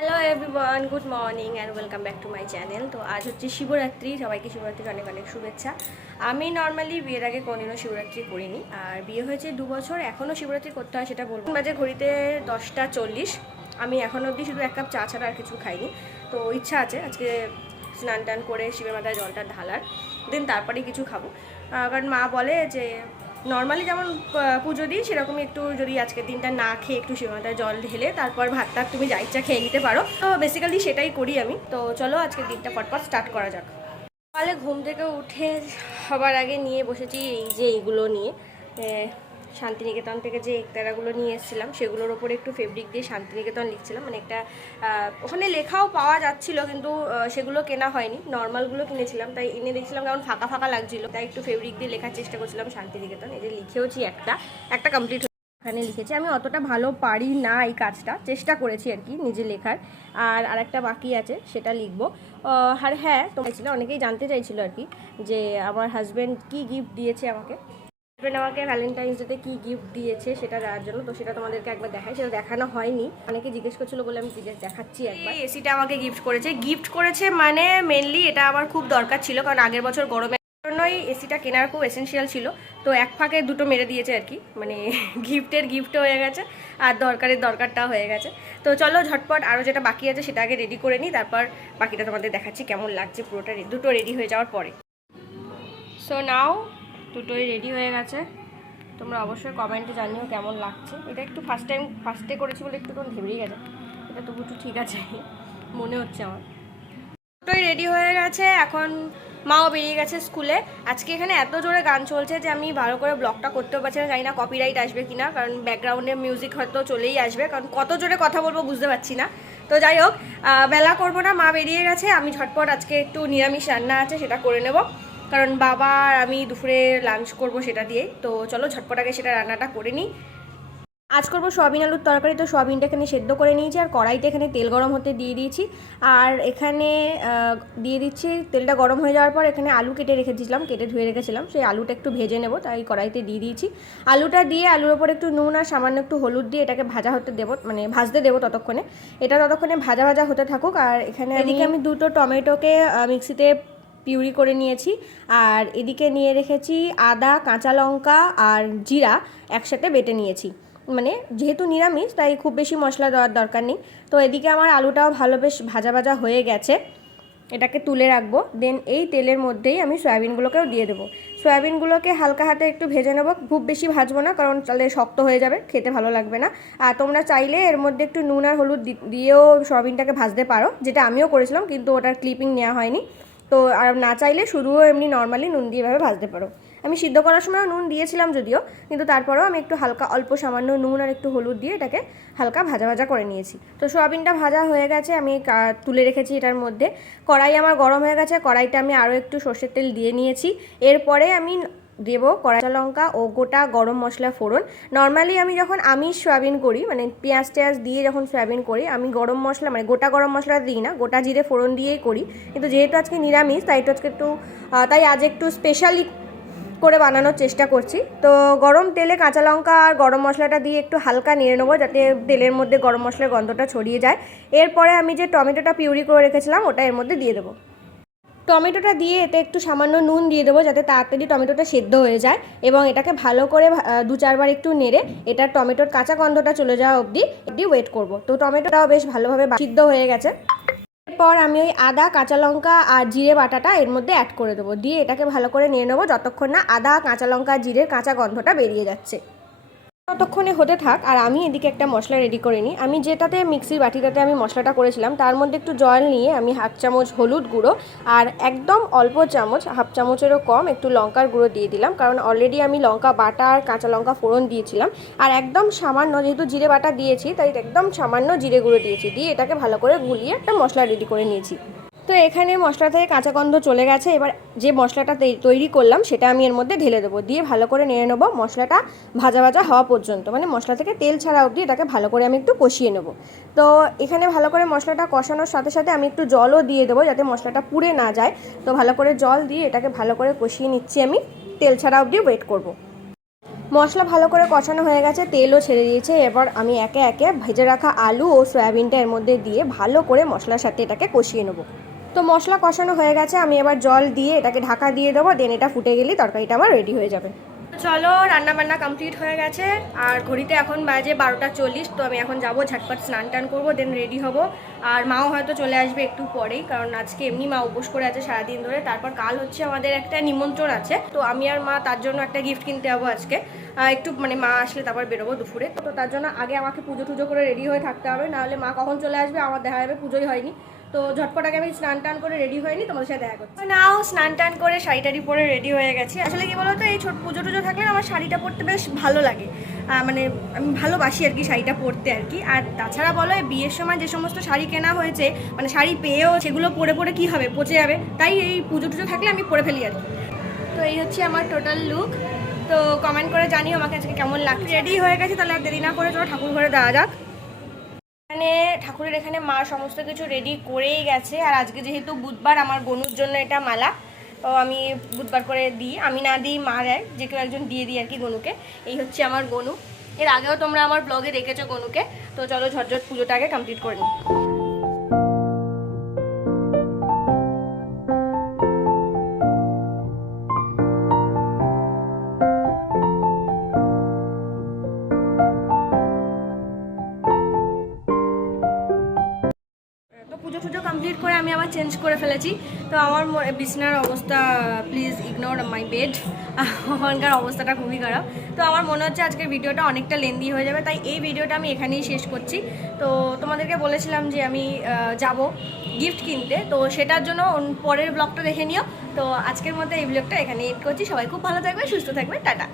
Hello everyone good morning and welcome back to my channel তো আজ হচ্ছে শিবরাত্রি, সবাইকে শিবরাত্রির অনেক অনেক শুভেচ্ছা। আমি নর্মালি বিয়ের আগে কোনোদিনও শিবরাত্রি করিনি, আর বিয়ে হয়েছে দু বছর, এখনও শিবরাত্রি করতে হয় সেটা বলব। বাজে ঘড়িতে দশটা চল্লিশ, আমি এখন অবধি শুধু এক কাপ চা ছাড়া আর কিছু খাইনি। তো ইচ্ছা আছে আজকে স্নান টান করে শিবের মাথায় জলটা ঢালার, দেন তারপরে কিছু খাব। কারণ মা বলে যে নর্মালি যেমন পুজো দিই, সেরকমই একটু যদি আজকের দিনটা না খেয়ে একটু শিবমাতায় জল ঢেলে তারপর ভাতটা তুমি যা ইচ্ছা খেয়ে নিতে পারো। তো বেসিক্যালি সেটাই করি আমি। তো চলো আজকের দিনটা পরপর স্টার্ট করা যাক। তাহলে ঘুম থেকে উঠে সবার আগে নিয়ে বসেছি এই যে এইগুলো নিয়ে। শান্তিনিকেতন থেকে যে একতারাগুলো নিয়ে এসেছিলাম, সেগুলোর ওপরে একটু ফেব্রিক দিয়ে শান্তিনিকেতন লিখছিলাম। মানে একটা ওখানে লেখাও পাওয়া যাচ্ছিল, কিন্তু সেগুলো কেনা হয়নি। নর্মালগুলো কিনেছিলাম, তাই এনে দেখছিলাম কেমন ফাঁকা ফাঁকা লাগছিল। তাই একটু ফেব্রিক দিয়ে লেখার চেষ্টা করছিলাম শান্তিনিকেতন। এই যে লিখেওছি একটা একটা কমপ্লিট এখানে লিখেছি, আমি অতটা ভালো পারি না এই কাজটা, চেষ্টা করেছি আর কি নিজে লেখার। আর আরেকটা বাকি আছে, সেটা লিখব। আর হ্যাঁ তোমার ছিল, অনেকেই জানতে চাইছিল আর কি, যে আমার হাজব্যান্ড কি গিফট দিয়েছে আমাকে। হাজব্যান্ড আমাকে ভ্যালেন্টাইন্স ডেতে কী গিফট দিয়েছে সেটা দেওয়ার জন্য তো সেটা তোমাদেরকে একবার দেখাই। সেটা দেখানো হয়নি। অনেকে জিজ্ঞেস করছিল বলে আমি জিজ্ঞেস দেখাচ্ছি একবার। এসিটা আমাকে গিফট করেছে। গিফট করেছে মানে মেনলি এটা আমার খুব দরকার ছিল কারণ আগের বছর গরমে জন্যই এসিটা কেনার খুব এসেন্সিয়াল ছিল। তো এক ফাঁকে দুটো মেরে দিয়েছে আর কি মানে গিফটের গিফটও হয়ে গেছে আর দরকারের দরকারটা হয়ে গেছে। তো চলো ঝটপট আরও যেটা বাকি আছে সেটা আগে রেডি করে নিই তারপর বাকিটা তোমাদের দেখাচ্ছি কেমন লাগছে পুরোটা দুটো রেডি হয়ে যাওয়ার পরে। সো নাও দুটোই রেডি হয়ে গেছে। তোমরা অবশ্যই কমেন্টে জানিও কেমন লাগছে। এটা একটু ফার্স্ট টাইম ফার্স্টে করেছি বলে একটু তখন ঘেবেই গেছে। এটা তবু একটু ঠিক আছে, মনে হচ্ছে আমার। দুটোই রেডি হয়ে গেছে, এখন মাও বেরিয়ে গেছে স্কুলে আজকে এখানে এত জোরে গান চলছে যে আমি ভালো করে ব্লগটা করতেও পারছি না, জানি না কপিরাইট আসবে কিনা, কারণ ব্যাকগ্রাউন্ডে মিউজিক হয়তো চলেই আসবে, কারণ কত জোরে কথা বলব বুঝতে পারছি না। তো যাই হোক বেলা করব না, মা বেরিয়ে গেছে, আমি ঝটপট আজকে একটু নিরামিষ রান্না আছে সেটা করে নেব। কারণ বাবা আর আমি দুপুরে লাঞ্চ করব সেটা দিয়ে। তো চলো ঝটপট আগে সেটা রান্নাটা করে নিই। আজ করব সোয়াবিন আলুর তরকারি। তো সোয়াবিনটা এখানে সেদ্ধ করে নিয়েছি আর কড়াইটা এখানে তেল গরম হতে দিয়ে দিয়েছি। আর এখানে দিয়ে দিচ্ছি, তেলটা গরম হয়ে যাওয়ার পর এখানে আলু কেটে রেখেছিলাম, কেটে ধুয়ে রেখেছিলাম। সেই আলুটা একটু ভেজে নেব, তাই কড়াইতে দিয়ে দিয়েছি। আলুটা দিয়ে আলুর ওপর একটু নুন আর সামান্য একটু হলুদ দিয়ে এটাকে ভাজা হতে দেবো মানে ভাজতে দেবো ততক্ষণে। এটা ততক্ষণে ভাজা ভাজা হতে থাকুক। আর এখানে এদিকে আমি দুটো টমেটোকে মিক্সিতে পিউরি করে নিয়েছি। আর এদিকে নিয়ে রেখেছি আদা, কাঁচা লঙ্কা আর জিরা একসাথে বেটে নিয়েছি। মানে যেহেতু নিরামিষ, তাই খুব বেশি মশলা দেওয়ার দরকার নেই। তো এদিকে আমার আলুটাও ভালো বেশ ভাজা ভাজা হয়ে গেছে। এটাকে তুলে রাখব। দেন এই তেলের মধ্যেই আমি সয়াবিনগুলোকেও দিয়ে দেবো। সয়াবিনগুলোকে হালকা হাতে একটু ভেজে নেব। খুব বেশি ভাজবো না, কারণ তাহলে শক্ত হয়ে যাবে, খেতে ভালো লাগবে না। আর তোমরা চাইলে এর মধ্যে একটু নুন আর হলুদ দিয়েও সয়াবিনটাকে ভাজতে পারো, যেটা আমিও করেছিলাম, কিন্তু ওটার ক্লিপিং নেওয়া হয়নি। তো আর না চাইলে শুধুও এমনি নর্মালি নুন দিয়ে এভাবে ভাজতে পারো। আমি সিদ্ধ করার সময় নুন দিয়েছিলাম যদিও, কিন্তু তারপরেও আমি একটু হালকা, অল্প সামান্য নুন আর একটু হলুদ দিয়ে এটাকে হালকা ভাজা ভাজা করে নিয়েছি। তো সোয়াবিনটা ভাজা হয়ে গেছে, আমি তুলে রেখেছি এটার মধ্যে। কড়াই আমার গরম হয়ে গেছে, কড়াইটা আমি আরও একটু সর্ষের তেল দিয়ে নিয়েছি। এরপরে আমি দেব কড়াচা লঙ্কা ও গোটা গরম মশলা ফোড়ন। নর্মালি আমি যখন আমিষ, সয়াবিন করি মানে পেঁয়াজ টেয়াজ দিয়ে যখন সয়াবিন করি, আমি গরম মশলা মানে গোটা গরম মশলা দিই না, গোটা জিরে ফোড়ন দিয়েই করি। কিন্তু যেহেতু আজকে নিরামিষ, তাই একটু আজকে একটু তাই আজ একটু স্পেশালি করে বানানোর চেষ্টা করছি। তো গরম তেলে কাঁচা লঙ্কা আর গরম মশলাটা দিয়ে একটু হালকা নেড়ে নেব, যাতে তেলের মধ্যে গরম মশলার গন্ধটা ছড়িয়ে যায়। এরপরে আমি যে টমেটোটা পিউরি করে রেখেছিলাম, ওটা এর মধ্যে দিয়ে দেবো। টমেটোটা দিয়ে এতে একটু সামান্য নুন দিয়ে দেবো যাতে তাড়াতাড়ি টমেটোটা সেদ্ধ হয়ে যায় এবং এটাকে ভালো করে দু চারবার একটু নেড়ে এটা টমেটোর কাঁচা গন্ধটা চলে যাওয়া অবধি অবধি ওয়েট করব। তো টমেটোটাও বেশ ভালোভাবে সিদ্ধ হয়ে গেছে। এরপর আমি ওই আদা, কাঁচা লঙ্কা আর জিরে বাটাটা এর মধ্যে অ্যাড করে দেবো। দিয়ে এটাকে ভালো করে নিয়ে নেব যতক্ষণ না আদা, কাঁচা লঙ্কা জিরের কাঁচা গন্ধটা বেরিয়ে যাচ্ছে। ততক্ষণে হতে থাক, আর আমি এদিকে একটা মশলা রেডি করে নিই। আমি যেটাতে মিক্সির বাটিটাতে আমি মশলাটা করেছিলাম, তার মধ্যে একটু জল নিয়ে আমি হাফ চামচ হলুদ গুঁড়ো আর একদম অল্প চামচ হাফ চামচেরও কম একটু লঙ্কার গুঁড়ো দিয়ে দিলাম। কারণ অলরেডি আমি লঙ্কা বাটা আর কাঁচা লঙ্কা ফোড়ন দিয়েছিলাম। আর একদম সামান্য যেহেতু জিরে বাটা দিয়েছি, তাই একদম সামান্য জিরে গুঁড়ো দিয়েছি। দিয়ে এটাকে ভালো করে গুলিয়ে একটা মশলা রেডি করে নিয়েছি। তো এখানে মশলা থেকে কাঁচা গন্ধ চলে গেছে। এবার যে মশলাটা তৈরি করলাম, সেটা আমি এর মধ্যে ঢেলে দেবো। দিয়ে ভালো করে নেড়ে নেব মশলাটা ভাজা ভাজা হওয়া পর্যন্ত। মানে মশলা থেকে তেল ছাড়া অবধি এটাকে ভালো করে আমি একটু কষিয়ে নেব। তো এখানে ভালো করে মশলাটা কষানোর সাথে সাথে আমি একটু জলও দিয়ে দেবো যাতে মশলাটা পুড়ে না যায়। তো ভালো করে জল দিয়ে এটাকে ভালো করে কষিয়ে নিচ্ছি আমি। তেল ছাড়া অবধি ওয়েট করব। মশলা ভালো করে কষানো হয়ে গেছে, তেলও ছেড়ে দিয়েছে। এবার আমি একে একে ভেজে রাখা আলু ও সয়াবিনটা এর মধ্যে দিয়ে ভালো করে মশলার সাথে এটাকে কষিয়ে নেব। তো মশলা কষানো হয়ে গেছে, আমি এবার জল দিয়ে এটাকে ঢাকা দিয়ে দেবো দেন এটা ফুটে গেলেই তরকারিটা আমার রেডি হয়ে যাবে। চলো রান্না বান্না কমপ্লিট হয়ে গেছে, আর ঘড়িতে এখন বাজে বারোটা চল্লিশ, তো আমি এখন যাব, ঝটপট স্নান টান করব দেন রেডি হব। আর মাও হয়তো চলে আসবে একটু পরেই, কারণ আজকে এমনি মা উপোস করে আছে সারাদিন ধরে, তারপর কাল হচ্ছে আমাদের একটা নিমন্ত্রণ আছে, তো আমি আর মা তার জন্য একটা গিফট কিনতে যাব আজকে। একটু মানে মা আসলে তারপর বেরোবো দুপুরে, তো তার জন্য আগে আমাকে পুজো টুজো করে রেডি হয়ে থাকতে হবে, নাহলে মা কখন চলে আসবে আমার দেখা যাবে, পুজোই হয়নি। তো ঝটপট আগে আমি স্নান টান করে রেডি হয়নি তোমাদের সাথে দেখা করছি। নাও, স্নান টান করে শাড়ি পরে রেডি হয়ে গেছি। আসলে কি বলতো, এই ছোট পুজো টুজো থাকলে আমার শাড়িটা পরতে বেশ ভালো লাগে। মানে আমি ভালোবাসি আর কি শাড়িটা পরতে আর কি। আর তাছাড়া বলো বিয়ের সময় যে সমস্ত শাড়ি কেনা হয়েছে মানে শাড়ি পেয়েও সেগুলো পরে পরে কি হবে, পচে যাবে, তাই এই পুজো টুজো থাকলে আমি পরে ফেলি আর কি। তো এই হচ্ছে আমার টোটাল লুক তো কমেন্ট করে জানিও আমাকে আজকে কেমন লাগছে। রেডি হয়ে গেছে, তাহলে আর দেরি না করে চলো ঠাকুর ঘরে দেওয়া যাক। এখানে ঠাকুরের এখানে মা সমস্ত কিছু রেডি করেই গেছে। আর আজকে যেহেতু বুধবার, আমার গনুর জন্য এটা মালা, তো আমি বুধবার করে দিই। আমি না দিই, মা দেয়, যে কেউ একজন দিয়ে দিই আর কি গনুকে। এই হচ্ছে আমার গনু। এর আগেও তোমরা আমার ব্লগে দেখেছ গনুকে। তো চলো ঝটঝট পুজোটা আগে কমপ্লিট করে নিই। কমপ্লিট করে আমি আবার চেঞ্জ করে ফেলেছি। তো আমার বিছানার অবস্থা প্লিজ ইগনোর মাই বেড ওখানকার অবস্থাটা খুবই খারাপ। তো আমার মনে হচ্ছে আজকের ভিডিওটা অনেকটা লেন্দি হয়ে যাবে। তাই এই ভিডিওটা আমি এখানেই শেষ করছি। তো তোমাদেরকে বলেছিলাম যে আমি যাব গিফট কিনতে। তো সেটার জন্য পরের ব্লগটা দেখে নিও। তো আজকের মধ্যে এই ব্লগটা এখানে এড করছি। সবাই খুব ভালো থাকবে, সুস্থ থাকবে। টাটা।